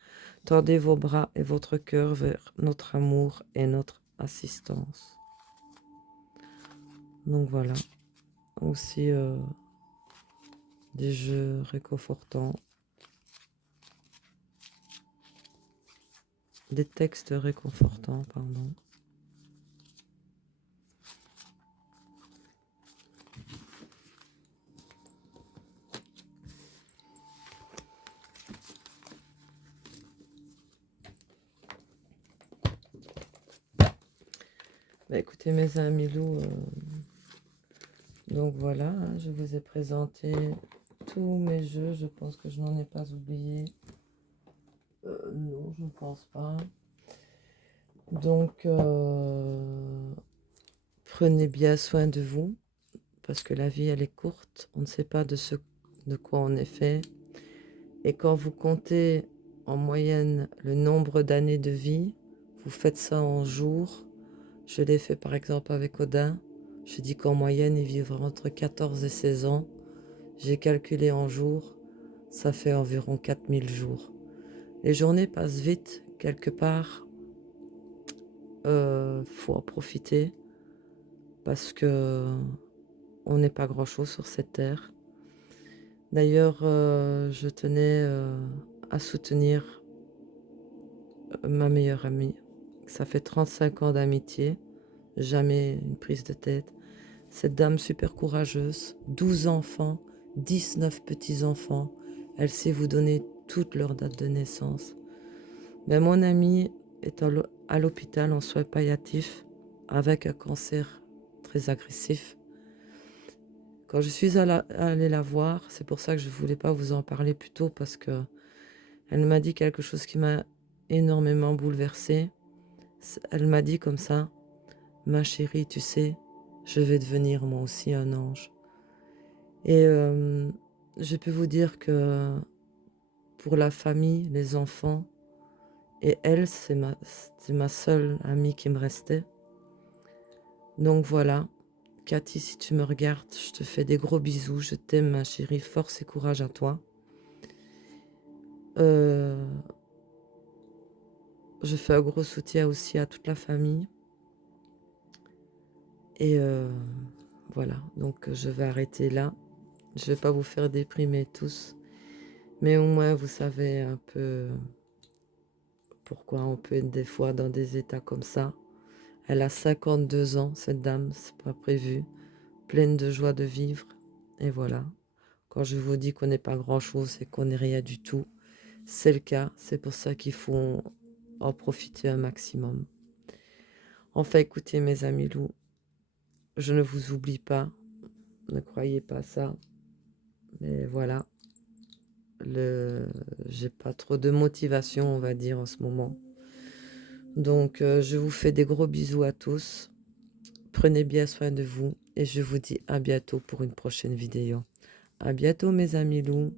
Tordez vos bras et votre cœur vers notre amour et notre assistance. Donc voilà, aussi des jeux réconfortants, des textes réconfortants, pardon. Bah, écoutez mes amis loups, donc voilà, hein, je vous ai présenté tous mes jeux, je pense que je n'en ai pas oublié. Non, je ne pense pas. Donc, prenez bien soin de vous, parce que la vie, elle est courte. On ne sait pas de quoi on est fait. Et quand vous comptez en moyenne le nombre d'années de vie, vous faites ça en jours. Je l'ai fait par exemple avec Odin. Je dis qu'en moyenne, il vivra entre 14 et 16 ans. J'ai calculé en jours, ça fait environ 4000 jours. Les journées passent vite, quelque part. Faut en profiter parce que on n'est pas grand-chose sur cette terre. D'ailleurs, je tenais à soutenir ma meilleure amie. Ça fait 35 ans d'amitié, jamais une prise de tête. Cette dame super courageuse, 12 enfants, 19 petits-enfants. Elle sait vous donner toutes leurs dates de naissance. Mais mon amie est à l'hôpital en soins palliatifs avec un cancer très agressif. Quand je suis allée la voir, c'est pour ça que je ne voulais pas vous en parler plus tôt parce que elle m'a dit quelque chose qui m'a énormément bouleversée. Elle m'a dit comme ça, ma chérie, tu sais, je vais devenir moi aussi un ange. Et je peux vous dire que pour la famille, les enfants, et elle, c'est ma seule amie qui me restait. Donc voilà, Cathy, si tu me regardes, je te fais des gros bisous. Je t'aime, ma chérie. Force et courage à toi. Je fais un gros soutien aussi à toute la famille. Et voilà, donc je vais arrêter là. Je vais pas vous faire déprimer tous. Mais au moins, vous savez un peu pourquoi on peut être des fois dans des états comme ça. Elle a 52 ans, cette dame, c'est pas prévu. Pleine de joie de vivre. Et voilà. Quand je vous dis qu'on n'est pas grand-chose, c'est qu'on n'est rien du tout. C'est le cas, c'est pour ça qu'il faut en profiter un maximum. Enfin, écoutez, mes amis loups, je ne vous oublie pas, ne croyez pas ça, mais voilà, j'ai pas trop de motivation, on va dire, en ce moment. Donc, je vous fais des gros bisous à tous. Prenez bien soin de vous et je vous dis à bientôt pour une prochaine vidéo. À bientôt, mes amis loups.